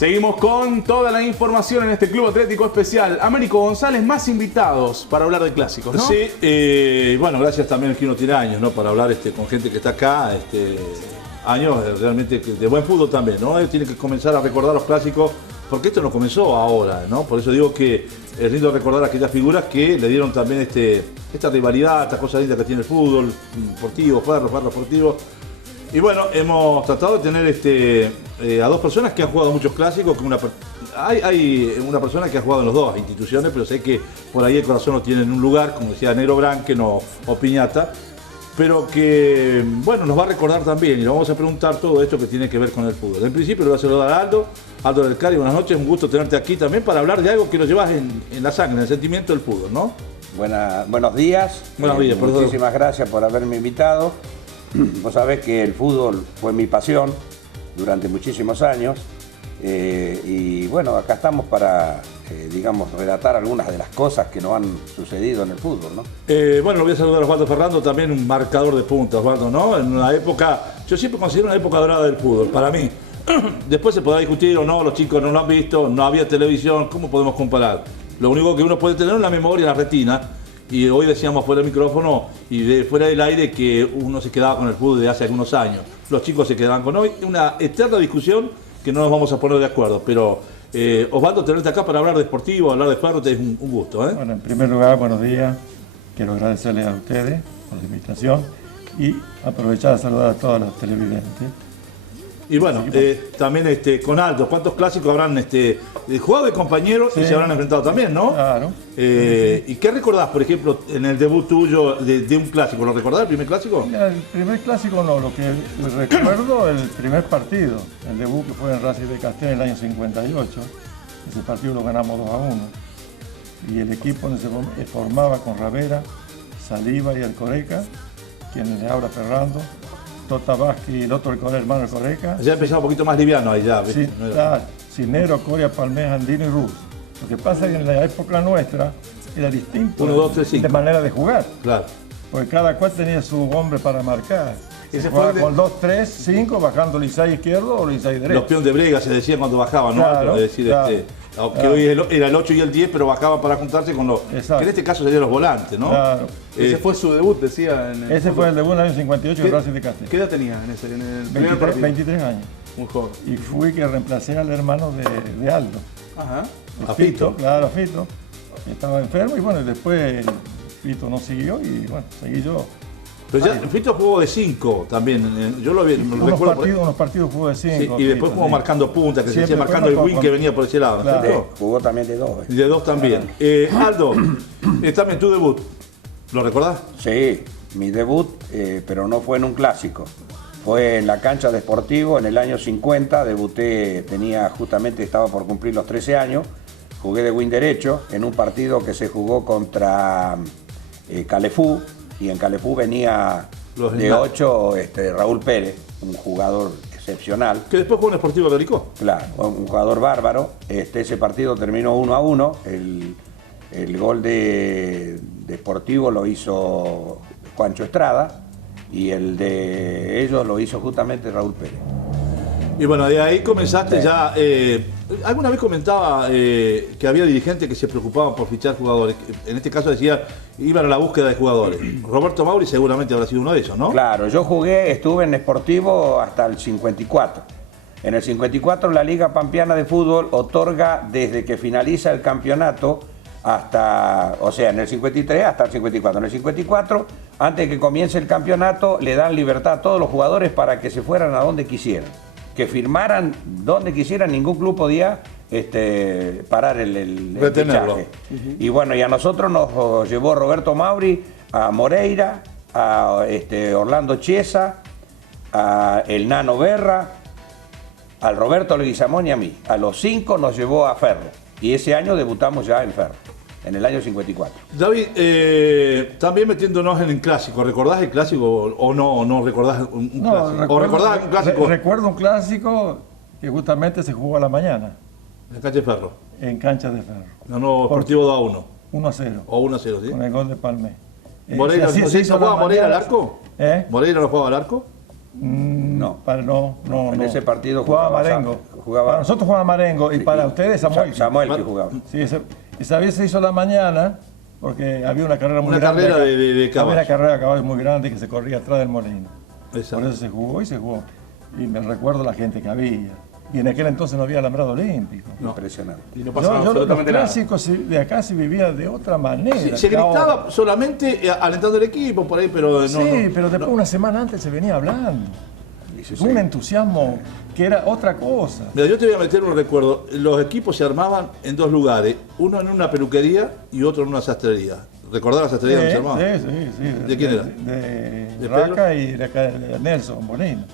Seguimos con toda la información en este Club Atlético Especial. Américo González, más invitados para hablar de clásicos, ¿no? Sí, bueno, gracias también que uno tiene años, ¿no? Para hablar con gente que está acá, años realmente de buen fútbol también, ¿no? Él tiene que comenzar a recordar los clásicos, porque esto no comenzó ahora, ¿no? Por eso digo que es lindo recordar a aquellas figuras que le dieron también esta rivalidad, estas cosas lindas que tiene el fútbol, deportivo, Ferro deportivo. Y bueno, hemos tratado de tener a dos personas que han jugado muchos clásicos. Hay una persona que ha jugado en las dos instituciones, pero sé que por ahí el corazón lo tiene en un lugar, como decía Negro Branquen o Piñata, pero que, bueno, nos va a recordar también y le vamos a preguntar todo esto que tiene que ver con el fútbol. En principio le voy a saludar a Aldo del Cari, buenas noches, un gusto tenerte aquí también para hablar de algo que lo llevas en la sangre, en el sentimiento del fútbol, ¿no? Buenos días. Buenos días, muchísimas gracias por haberme invitado. Vos sabés que el fútbol fue mi pasión durante muchísimos años y bueno, acá estamos para, digamos, relatar algunas de las cosas que nos han sucedido en el fútbol, ¿no? Bueno, lo voy a saludar a Osvaldo Ferrando, también un marcador de puntos, Osvaldo, ¿no? En una época, yo siempre considero una época dorada del fútbol, para mí. Después se podrá discutir o no, los chicos no lo han visto, no había televisión, ¿cómo podemos comparar? Lo único que uno puede tener es la memoria, la retina. Y hoy decíamos fuera del micrófono y fuera del aire que uno se quedaba con el fútbol de hace algunos años. Los chicos se quedaban con hoy. Una eterna discusión que no nos vamos a poner de acuerdo. Pero Osvaldo, tenerte acá para hablar de Sportivo, hablar de Ferro, es un gusto. Bueno, en primer lugar, buenos días. Quiero agradecerles a ustedes por la invitación y aprovechar a saludar a todos los televidentes. Y bueno, también con Aldo, ¿cuántos clásicos habrán jugado de compañeros y se habrán enfrentado también, no? Claro. ¿Y qué recordás, por ejemplo, en el debut tuyo de un clásico? ¿Lo recordás, el primer clásico? Mira, el primer clásico no, lo que recuerdo el primer partido, el debut que fue en Racing de Castel en el año 58. Ese partido lo ganamos 2-1. Y el equipo se formaba con Ravera, Saliva y Alcoreca, quienes le habla Ferrando, Tota Vázquez y el otro hermano Alcoreca. Ya empezaba un poquito más liviano ahí ya. Sí, claro. Cinero, Coria, Palmés, Andino y Ruz. Lo que pasa es que en la época nuestra era distinto 1, 2, 3, 5. de manera de jugar. Claro. Porque cada cual tenía su hombre para marcar. Y se jugaba fue con 2, 3, 5, bajando Lizay izquierdo o Lizay derecho. Los peones de Brega se decían cuando bajaban, ¿no? Claro, Es decir, claro, que hoy era el 8 y el 10, pero bajaban para juntarse con los... Exacto. Que en este caso serían los volantes, ¿no? Claro. Ese fue su debut, decía. Ese fue el debut en el año 58 en Racing de Castel. ¿Qué edad tenía en el primer partido? 23 años. Muy joven. Y fui que reemplacé al hermano de Aldo. Ajá. A Fito. Claro, a Fito. Estaba enfermo y bueno, después Fito no siguió y bueno, seguí yo. Pero ya Fito jugó de 5 también. Yo lo recuerdo. Unos partidos jugó de 5. Sí, y después jugó marcando puntas, que se decía Siempre marcando el fue wing que venía por ese lado, ¿no es Claro. cierto? Jugó también de 2. Y de 2 también. Aldo, también tu debut, ¿lo recordás? Sí, mi debut, pero no fue en un clásico. Fue en la cancha de Sportivo en el año 50, debuté, estaba por cumplir los 13 años, jugué de wing derecho en un partido que se jugó contra Calefú, y en Calefú venía de 8 Raúl Pérez, un jugador excepcional. Que después jugó en Sportivo de Oricó. Claro, un jugador bárbaro. Ese partido terminó 1-1, el gol de Sportivo lo hizo Juancho Estrada, y el de ellos lo hizo justamente Raúl Pérez. Y bueno, de ahí comenzaste Sí. ya. Alguna vez comentaba que había dirigentes que se preocupaban por fichar jugadores. En este caso decía, iban a la búsqueda de jugadores. Roberto Mauri seguramente habrá sido uno de ellos, ¿no? Claro, estuve en Sportivo hasta el 54. En el 54 la Liga Pampeana de Fútbol otorga desde que finaliza el campeonato en el 53 hasta el 54. En el 54, antes de que comience el campeonato, le dan libertad a todos los jugadores para que se fueran a donde quisieran. Que firmaran donde quisieran, ningún club podía parar el retenerlo. fichaje. Y bueno, y a nosotros nos llevó Roberto Mauri a Moreira, a Orlando Chiesa, a el Nano Berra, al Roberto Leguizamón y a mí. A los 5 nos llevó a Ferro. Y ese año debutamos ya en Ferro, en el año 54. David, también metiéndonos en el clásico, ¿recordás el clásico o no recordás un clásico? ¿O recordás un clásico? Recuerdo un clásico que justamente se jugó a la mañana, En la cancha de Ferro. en cancha de Ferro. Ganó Sportivo 2-1 1-0, o 1-0, ¿sí? con el gol de Palmé. Moreira, ¿no se hizo jugaba la Moreira al mañana. arco? ¿Eh? ¿Moreira no jugaba al arco? No. No. En ese partido jugaba jugaba Marengo. jugaba- Para nosotros jugaba Marengo y Sí, para ustedes Samuel. Samuel que jugaba. Sí, esa vez se hizo a la mañana porque había una carrera muy Una grande. carrera acá. de caballo. Había una carrera de caballos muy grande que se corría atrás del molino. Exacto. Por eso se jugó y se jugó. Y me recuerdo la gente que había. Y en aquel entonces no había alambrado olímpico. Impresionante. Y no pasaba Los absolutamente nada. clásicos de acá se vivía de otra manera. Se que ahora. gritaba solamente alentando al equipo por ahí, pero no. Sí, no. pero después una semana antes se venía hablando. Y sí, Un sí. entusiasmo que era otra cosa. Mira, yo te voy a meter un recuerdo. Los equipos se armaban en dos lugares, uno en una peluquería y otro en una sastrería. ¿Recordás la sastrería donde se armaba? Sí. ¿De quién era? De Pedro? Raca y de Nelson Molina.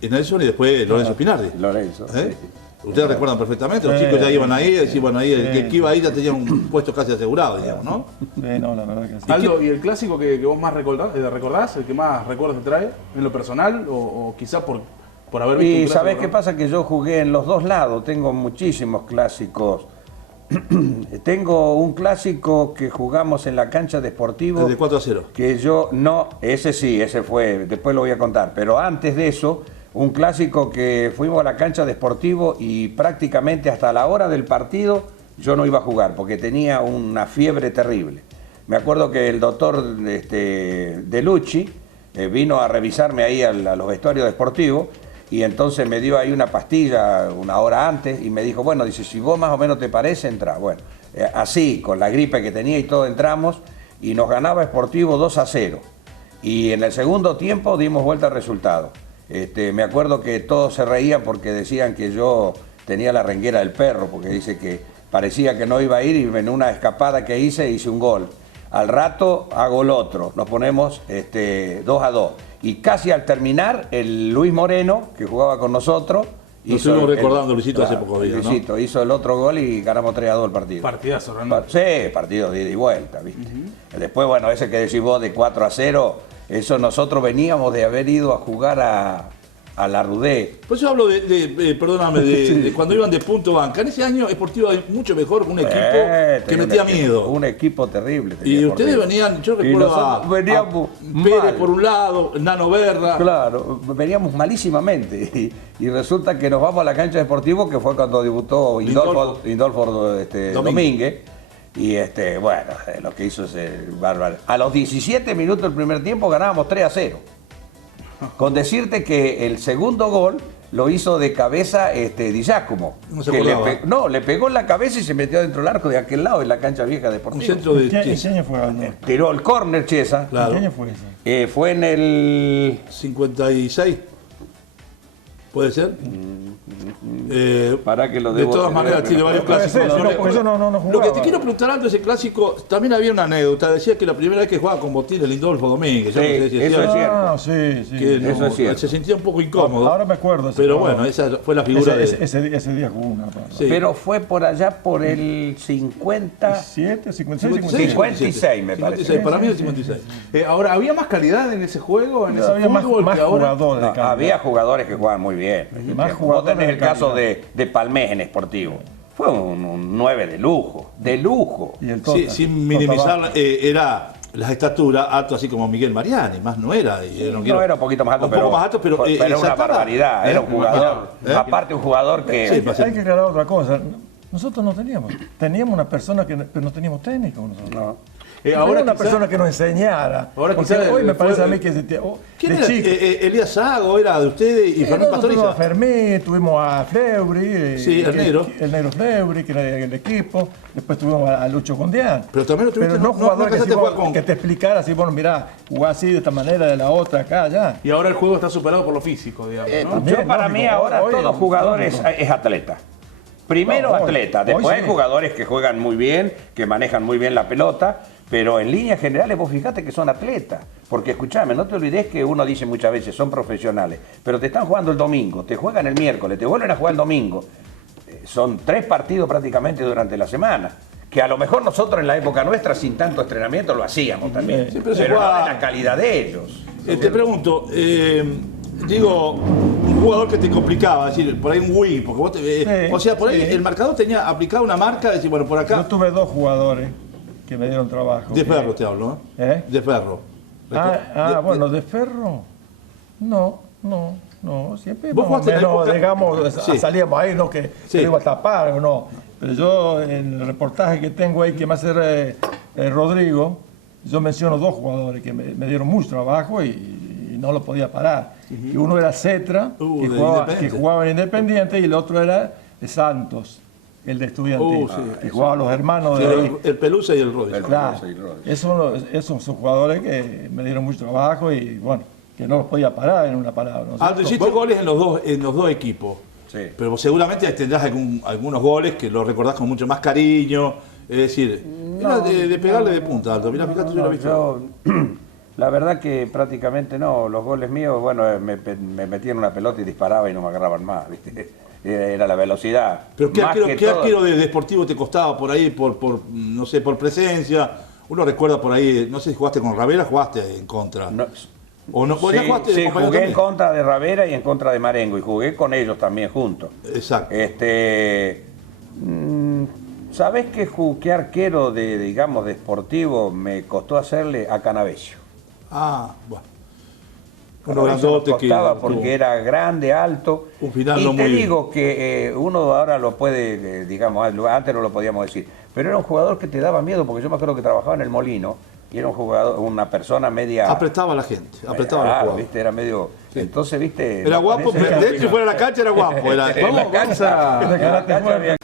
Y Nelson y después Lorenzo Spinardi. Lorenzo. ¿Eh? Sí. Ustedes recuerdan perfectamente, los chicos ya iban ahí, decían, bueno, ahí el que iba ahí ya tenía un puesto casi asegurado, digamos, ¿no? Sí, no, la verdad que sí. Aldo, ¿y el clásico que vos más recordás, el que más recuerdos te trae, en lo personal o quizá por haber visto Y un clásico, ¿sabés qué no? pasa? Que yo jugué en los dos lados, tengo muchísimos clásicos. Tengo un clásico que jugamos en la cancha de Sportivo. El de 4-0. Que yo no, ese sí, ese fue, después lo voy a contar, pero antes de eso, un clásico que fuimos a la cancha de Sportivo y prácticamente hasta la hora del partido yo no iba a jugar porque tenía una fiebre terrible. Me acuerdo que el doctor De Lucci vino a revisarme ahí a los vestuarios de Sportivo y entonces me dio ahí una pastilla una hora antes y me dijo, bueno, dice, si vos más o menos te parece, entra. Bueno, así, con la gripe que tenía y todo, entramos y nos ganaba Sportivo 2-0. Y en el segundo tiempo dimos vuelta al resultado. Me acuerdo que todos se reían porque decían que yo tenía la renguera del perro, porque dice que parecía que no iba a ir y en una escapada que hice un gol. Al rato hago el otro, nos ponemos 2-2. Y casi al terminar, el Luis Moreno, que jugaba con nosotros, Lo estuvimos recordando, Luisito, hace claro, pocos días, ¿no? Luisito hizo el otro gol y ganamos 3-2 el partido. Partidazo, realmente. Sí, partido de ida y vuelta, ¿viste? Después, bueno, ese que decís vos de 4-0, eso nosotros veníamos de haber ido a jugar a la Rudé. Por eso hablo perdóname, de cuando iban de punto banca. En ese año Sportivo era mucho mejor, un equipo que tenía metía un equipo- miedo. Un equipo terrible. tenía Y ustedes Sportivo. venían, yo Y recuerdo nosotros veníamos Pérez mal. por un lado, Nano Berra. Claro, veníamos malísimamente y resulta que nos vamos a la cancha de Sportivo, que fue cuando debutó Indolfo Domínguez. Y bueno, lo que hizo es bárbaro. A los 17 minutos del primer tiempo ganábamos 3-0. Con decirte que el segundo gol lo hizo de cabeza Di Giacomo. No se que acordaba. le pegó en la cabeza y se metió dentro del arco de aquel lado, en la cancha vieja de Un Sportivo. centro de ¿En qué Chiesa. año fue, Aldo? Tiró el córner, Chiesa. Claro. ¿En qué año fue eso? Fue en el... 56. ¿Puede ser? Para que lo de debo todas tener, maneras tiene pero- varios puede clásicos. ser, No, no, porque yo no Lo que jugaba. te quiero preguntar, Aldo, ese clásico, también había una anécdota. Decía que la primera vez que jugaba con Botín, el Indolfo Domínguez. yo Sí, no sé si eso es cierto. Ah, sí. que Eso es cierto. se sentía un poco incómodo. Ahora me acuerdo. ese Pero jugador. bueno, esa fue la figura ese día jugó una. Sí. Pero fue por allá por el 50... 57, 56, 56, me parece. 56, para mí el 56. Ahora, ¿había más calidad en ese juego, en ese Había más fútbol que ahora? jugadores. de No, calidad. había jugadores que jugaban muy bien. Más Vos jugadores tenés de el caso calidad. de Palmés en Sportivo. Fue un 9 de lujo, de lujo. Y el Sí, Tota, sin Tota minimizar, Vázquez. era las estaturas alto así como Miguel Mariani, más no era. Y No era un poquito más alto, un poco más alto, pero era una saltaba. barbaridad. Era un jugador, ¿Eh? aparte un jugador que... Sí, Hay que aclarar otra cosa. Nosotros no teníamos. Teníamos una persona pero no teníamos técnico nosotros. No. No Ahora había una quizá- persona que nos enseñara. Ahora Porque quizá hoy me fue- parece a mí que ¿Quién de era? chico. Elías Sago era de ustedes y Fernando Nosotros tuvimos a Pastoriza. Fermín, tuvimos a Fleury. Sí, el negro. El negro Fleury, que era el equipo. Después tuvimos a Lucho Condián. Pero también lo tuviste, Pero no no jugadores que, alcanzaste si a jugar vos- con- que te explicara así, bueno, mirá, jugá así de esta manera, de la otra, acá, allá. Y ahora el juego está superado por lo físico, digamos, ¿no? también. Yo para lógico, mí ahora hoy- todos jugadores lógico. es atleta. Primero No, hoy- atleta, hoy después sí. hay jugadores que juegan muy bien, que manejan muy bien la pelota, pero en líneas generales vos fijate que son atletas. Porque escuchame, no te olvides que uno dice muchas veces, son profesionales, pero te están jugando el domingo, te juegan el miércoles, te vuelven a jugar el domingo. Son 3 partidos prácticamente durante la semana. Que a lo mejor nosotros en la época nuestra, sin tanto entrenamiento, lo hacíamos también. Sí, pero se pero no juega- de la calidad de ellos. Te pregunto, digo, un jugador que te complicaba, es decir, por ahí un win, porque vos Sí, o sea, por ahí sí. el marcador tenía aplicado una marca, decir, bueno, por Yo acá, tuve 2 jugadores que me dieron trabajo. de Ferro te hablo, ¿no? ¿Eh? De Ferro. Bueno, de Ferro. No. No, siempre ¿Vos más o jugaste en la menos, época? digamos, Sí. salíamos ahí, no que Sí. lo iba a tapar o no. Pero yo, en el reportaje que tengo ahí, que me hace Rodrigo, yo menciono 2 jugadores que me dieron mucho trabajo y no lo podía parar. Y uno era Cetra, de que Independiente. jugaba en Independiente, y el otro era Santos, el de Estudiantil, Sí. que jugaban los hermanos Sí, de ahí. el Pelusa y el Rodri. Claro, Sí, Rodri. esos son jugadores que me dieron mucho trabajo y bueno, que no los podía parar en una palabra. ¿no es Aldo, cierto? hiciste goles en los dos equipos. Sí. Pero vos seguramente tendrás algunos goles que los recordás con mucho más cariño. Es decir, era de pegarle de punta, Aldo. Mirá, fíjate, yo lo he visto. La verdad que prácticamente no. Los goles míos, bueno, me metían una pelota y disparaba y no me agarraban más, ¿viste? Era la velocidad. Pero ¿qué Más que arquero, todo. de Deportivo te costaba por ahí, no sé, por presencia? Uno recuerda por ahí, no sé si jugaste con Ravera, jugaste en contra. No, O no, vos sí, ya jugaste de sí, compañero jugué en también. contra de Ravera y en contra de Marengo y jugué con ellos también juntos. Exacto. ¿Sabés qué arquero digamos, de Sportivo me costó hacerle a Canavello? Bueno. Uno Canavello grandote nos costaba que porque tuvo era grande, alto. un final y no te muy- digo que uno ahora lo puede, digamos, antes no lo podíamos decir, pero era un jugador que te daba miedo porque yo me acuerdo que trabajaba en el Molino y era un jugador, una persona media... apretaba a la gente, apretaba a los Claro, jugadores. viste, era medio... Entonces, viste... Era no guapo, parece- dentro y fuera de la cancha era guapo. Era, En la cancha, en la cancha había-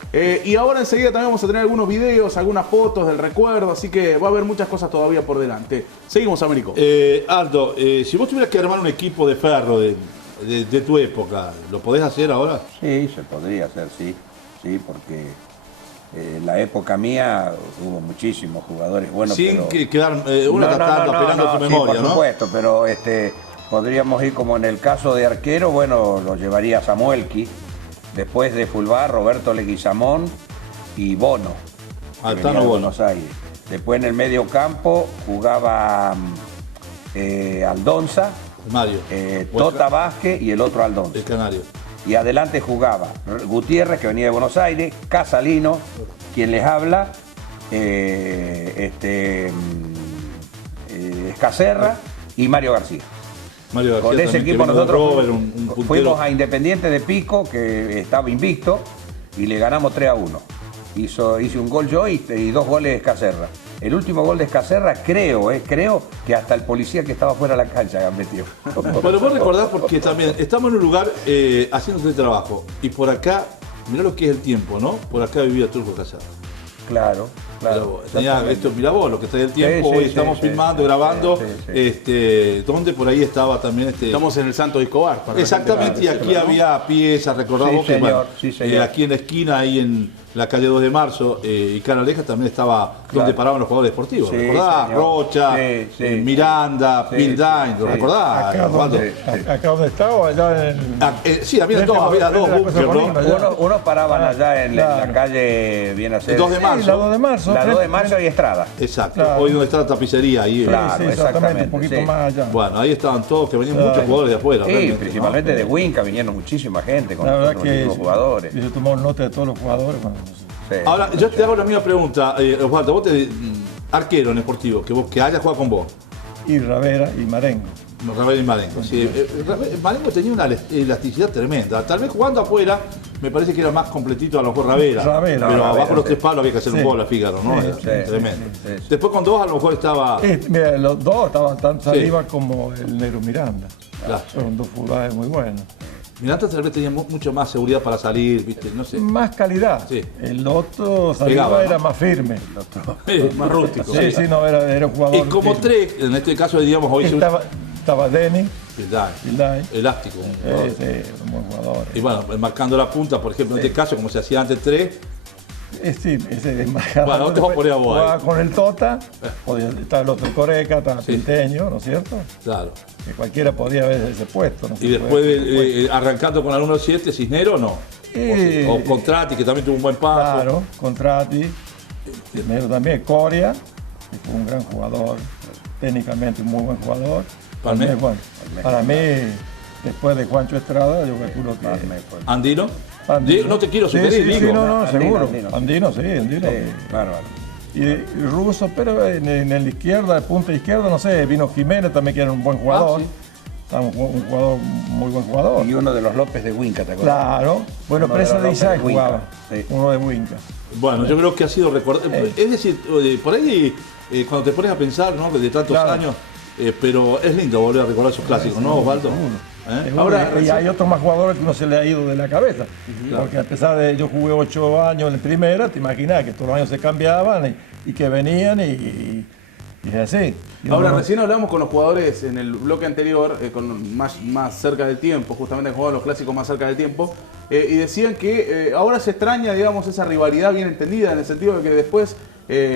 Y ahora enseguida también vamos a tener algunos videos, algunas fotos del recuerdo, así que va a haber muchas cosas todavía por delante. Seguimos, Américo. Aldo, si vos tuvieras que armar un equipo de ferro de tu época, ¿lo podés hacer ahora? Sí, se podría hacer, sí, porque en la época mía hubo muchísimos jugadores buenos. Sin pero... que quedar uno tratando, apelando a tu memoria, por ¿no? supuesto, pero podríamos ir como en el caso de arquero, bueno, lo llevaría Samuelki, después de Fulvar, Roberto Leguizamón y Bono, que Altano venía de Bono. Buenos Aires. Después en el medio campo jugaba Aldonza, Mario. Tota Vázquez y el otro Aldonza. El canario. Y adelante jugaba Gutiérrez, que venía de Buenos Aires, Casalino, quien les habla, Escacerra y Mario García. Mario García Con ese también, que equipo vino de nosotros Robert, un puntero. fuimos a Independiente de Pico, que estaba invicto, y le ganamos 3-1. Hice un gol yo y 2 goles de Escacerra. El último gol de Escacerra, creo que hasta el policía que estaba fuera de la cancha han metido. Bueno, vos recordás porque también estamos en un lugar haciendo este trabajo y por acá, mirá lo que es el tiempo, ¿no? Por acá vivía Turco Casado. Claro, claro. Mirá vos, lo que está del tiempo, Sí, hoy sí, estamos sí, filmando, sí, grabando, sí, donde por ahí estaba también Estamos en el Santo de Escobar. para la Exactamente, y gente aquí había piezas, recordamos Sí, que señor, bueno, sí, señor. aquí en la esquina, ahí en la calle 2 de Marzo, y Canalejas también estaba donde paraban los jugadores deportivos. Sí, ¿Recordás? señor. Rocha, Sí, sí, Miranda, sí, Pildain, ¿lo sí. recordás? Acá Osvaldo? donde estaba, allá en... Sí, había dos Frente a la búnkers, Cosa ¿no? Bonita, ya. Unos paraban allá en la Claro. calle, viene a ser... El 2 de marzo. Sí, la 2 de marzo. La 2 de frente- marzo y Estrada. Exacto, Claro. hoy donde está la tapicería ahí. Claro. Sí, exactamente, exactamente, un poquito sí. más allá. Bueno, ahí estaban todos, que venían Claro. muchos jugadores de afuera. Sí, realmente, principalmente de Winca vinieron muchísima gente con La verdad nosotros, muchísimos que jugadores. yo tomó nota de todos los jugadores. Bueno, Sí. Ahora, yo te hago la misma pregunta, Osvaldo, vos arquero en Sportivo, que haya jugado con vos. y Ravera y Marengo. Rafael y Marengo. Sí, Marengo tenía una elasticidad tremenda. Tal vez jugando afuera me parece que era más completito a lo mejor Ravera. Ravera. Pero No, abajo Ravera, los sí. 3 palos había que hacer un Sí. gol a Fígaro, ¿no? Sí, Era sí, tremendo. sí, sí. Después con 2 a lo mejor estaba. Mira, los dos estaban tanto arriba como el Negro Miranda. Claro. Fueron 2 jugadores muy buenos. Miranda tal vez tenía mucho más seguridad para salir, ¿viste? No sé. Más calidad. Sí. El otro Saliba Pegaba, ¿no? era más firme. Más rústico. Sí, sí, no, era un jugador. Y como firme. 3, en este caso diríamos hoy Estaba Denny, Pildain, elástico. sí, un buen jugador. Y bueno, marcando la punta, por ejemplo, en este caso, como se hacía antes 3, Sí, ese desmarcador. Bueno, no te voy a poner a vos ahí. Jugaba con el Tota, podía estar el otro Coreca, estaba Sí. Pinteño, ¿no es cierto? claro. Que cualquiera podía haber ese puesto. ¿no? Y después arrancando con la número 7, Cisnero, no. O Contrati, que también tuvo un buen paso. Claro, Contrati, Cisnero también, Coria, que fue un gran jugador, técnicamente un muy buen jugador. Palmé. También, bueno, para mí, después de Juancho Estrada, yo calculo que... Andino. Andino. No te quiero Sí, sugerir, sí, digo. sí, no, Andino, seguro. Andino. Andino, sí, Andino. Sí, bárbaro. Y Russo, pero en la izquierda, punta izquierda, no sé, vino Jiménez también, que era un buen jugador. sí. Estaba un jugador, muy buen jugador. Y uno de los López de Huinca, ¿te acuerdas? Claro. Bueno, Uno de Presa los de López Isaac de Huinca, jugaba. sí. Uno de Huinca. Bueno, yo creo que ha sido recordado. Es decir, por ahí, cuando te pones a pensar, ¿no? De tantos Claro. años, pero es lindo volver a recordar esos clásicos, ¿no, Osvaldo? Ahora, y hay otros más jugadores que no se le ha ido de la cabeza. Porque a pesar de yo jugué 8 años en primera, te imaginas que todos los años se cambiaban y que venían y es así. Y Ahora, uno- recién hablamos con los jugadores en el bloque anterior, con más cerca del tiempo, justamente jugaban los clásicos más cerca del tiempo, y decían que ahora se extraña, digamos, esa rivalidad bien entendida, en el sentido de que después,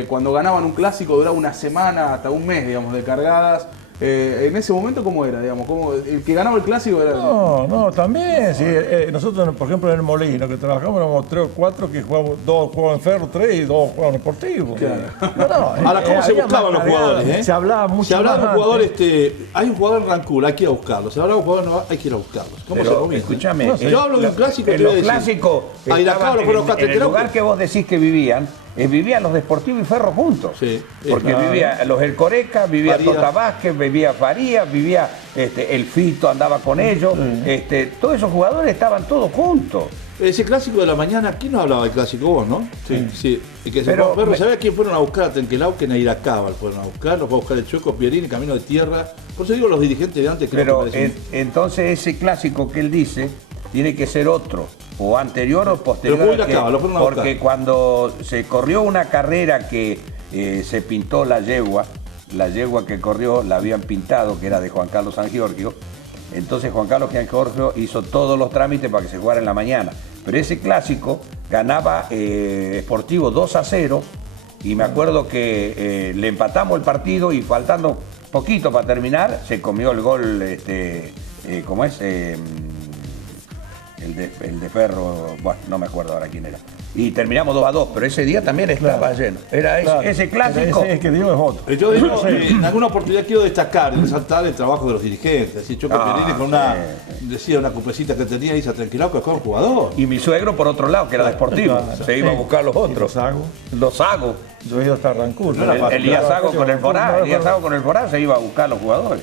cuando ganaban un clásico, duraba una semana hasta un mes, digamos, de cargadas. En ese momento, ¿cómo era? Digamos, el que ganaba el clásico era... No, también. Sí, nosotros, por ejemplo, en el Molino, que trabajamos, éramos 3 o 4 que jugábamos, 2 jugaban en Ferro, 3 y 2 jugaban en Deportivo. Ahora, ¿cómo se había buscaban los más jugadores? cargada, Se hablaba mucho Se hablaba de un más jugador, antes. hay un jugador en Rancul, hay que ir a buscarlo. Se hablaba de un jugador, no, hay que ir a buscarlos. ¿Cómo se Pero, comía? escúchame, No sé. Yo hablo de un clásico, en te voy a los decir. clásicos Ahí la estaban cabra, fueron en el lugar que vos decís que vivían los Deportivos y Ferro juntos. Sí, Porque claro. vivía los El Coreca, vivía Farías. Tota Vázquez, vivía Farías, vivía el Fito, andaba con ellos. Todos esos jugadores estaban todos juntos. Ese clásico de la mañana, ¿quién no hablaba del clásico? Vos, ¿no? Sí. Y que Pero ¿sabés quién fueron a buscar? A Tenquelauquen a Iracábal fueron a buscar, los fue a buscar el Chueco Pierini, Camino de Tierra. Por eso digo los dirigentes de antes, creo Pero que parecen- entonces ese clásico que él dice tiene que ser otro, o anterior o posterior. Pero al fue que- Iracábal, lo fueron a buscar. porque cuando se corrió una carrera que se pintó la yegua que corrió la habían pintado, que era de Juan Carlos San Giorgio. Entonces Juan Carlos San Giorgio hizo todos los trámites para que se jugara en la mañana. Pero ese clásico ganaba Sportivo 2-0 y me acuerdo que le empatamos el partido y faltando poquito para terminar se comió el gol, ¿cómo es? El de Ferro, bueno, no me acuerdo ahora quién era. Y terminamos 2-2, pero ese día también estaba lleno. Era Claro. ese clásico. Ese que digo es otro. Yo digo, en alguna oportunidad quiero destacar y resaltar el trabajo de los dirigentes. Así Choco Pierini con decía una cupecita que tenía y se tranquiló que fue un jugador. Y mi suegro por otro lado, que era deportivo. Claro. Se iba a Sí. buscar los Y otros. los hago. Los hago. Yo he ido hasta Rancul. No era fácil. Elías Sago con el Forá. No, Elías Sago con el Forá se iba a buscar los jugadores.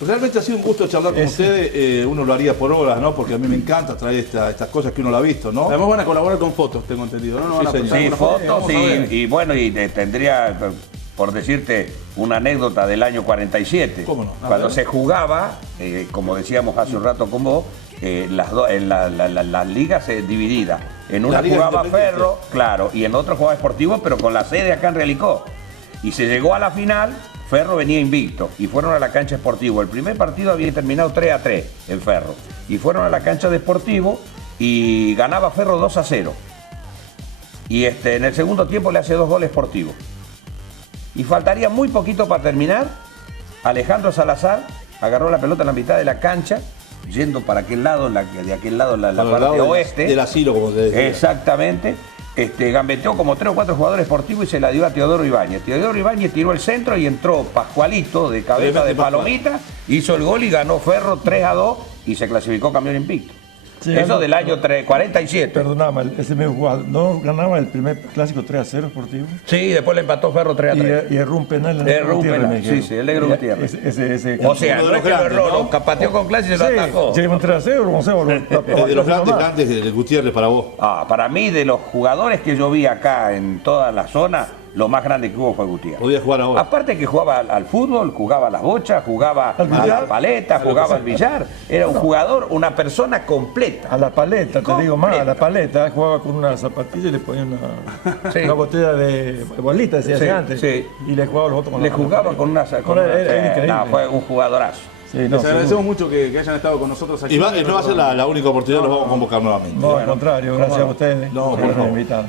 Realmente ha sido un gusto charlar con ustedes. Uno lo haría por horas, ¿no? Porque a mí me encanta traer estas cosas que uno lo ha visto, ¿no? Además van a colaborar con fotos, tengo entendido, ¿no? Van a señor. pasar Sí, algunas fotos vamos a ver. y bueno, y tendría, por decirte, una anécdota del año 47. ¿Cómo no? Cuando se jugaba, como decíamos hace un rato con vos, las ligas divididas. En una La Liga jugaba Independiente. Ferro, claro, y en otra jugaba Sportivo, pero con la sede acá en Realicó. Y se llegó a la final, Ferro venía invicto y fueron a la cancha Sportivo. El primer partido había terminado 3-3 en Ferro. Y fueron a la cancha de Sportivo y ganaba Ferro 2-0. Y en el segundo tiempo le hace 2 goles Sportivo. Y faltaría muy poquito para terminar. Alejandro Salazar agarró la pelota en la mitad de la cancha, yendo para aquel lado, de aquel lado, la Para el parte lado oeste. del asilo, como se decía. Exactamente. Gambeteó como 3 o 4 jugadores Sportivos y se la dio a Teodoro Ibáñez. Teodoro Ibáñez tiró el centro y entró Pascualito de cabeza de palomita, hizo el gol y ganó Ferro 3-2 y se clasificó campeón invicto. Sí, Eso algo- del año 47. Perdonaba, ese mismo jugador no ganaba el primer clásico 3-0 Sportivo. Sí, después le empató Ferro 3-3. Y erró un penal en Erró un Gutiérrez, penal, me dijeron. sí, el negro Gutiérrez. Ese O sea, Uno de no es los que lo grandes, erró, ¿no? lo capateó con clase y se lo atajó. llega un 3-0, Gonzalo. De los grandes de Gutiérrez para vos. Para mí, de los jugadores que yo vi acá en toda la zona, lo más grande que hubo fue Gutiérrez. Podía jugar ahora. Aparte que jugaba al fútbol, jugaba a las bochas, jugaba ¿Al a la billar? paleta, jugaba al billar. Era un jugador, una persona completa. A la paleta, te digo más, a la paleta, jugaba con una zapatilla y le ponía Sí. una botella de bolita, decía Sí, antes. sí. Y le jugaba los otros con Le la jugaba paleta. con una... Era increíble. No, fue un jugadorazo. Sí, no, Les agradecemos seguro. mucho que hayan estado con nosotros aquí. Y no va a ser la única oportunidad, los vamos a convocar nuevamente. No, al contrario, gracias a ustedes No, por por favor. haberme invitado.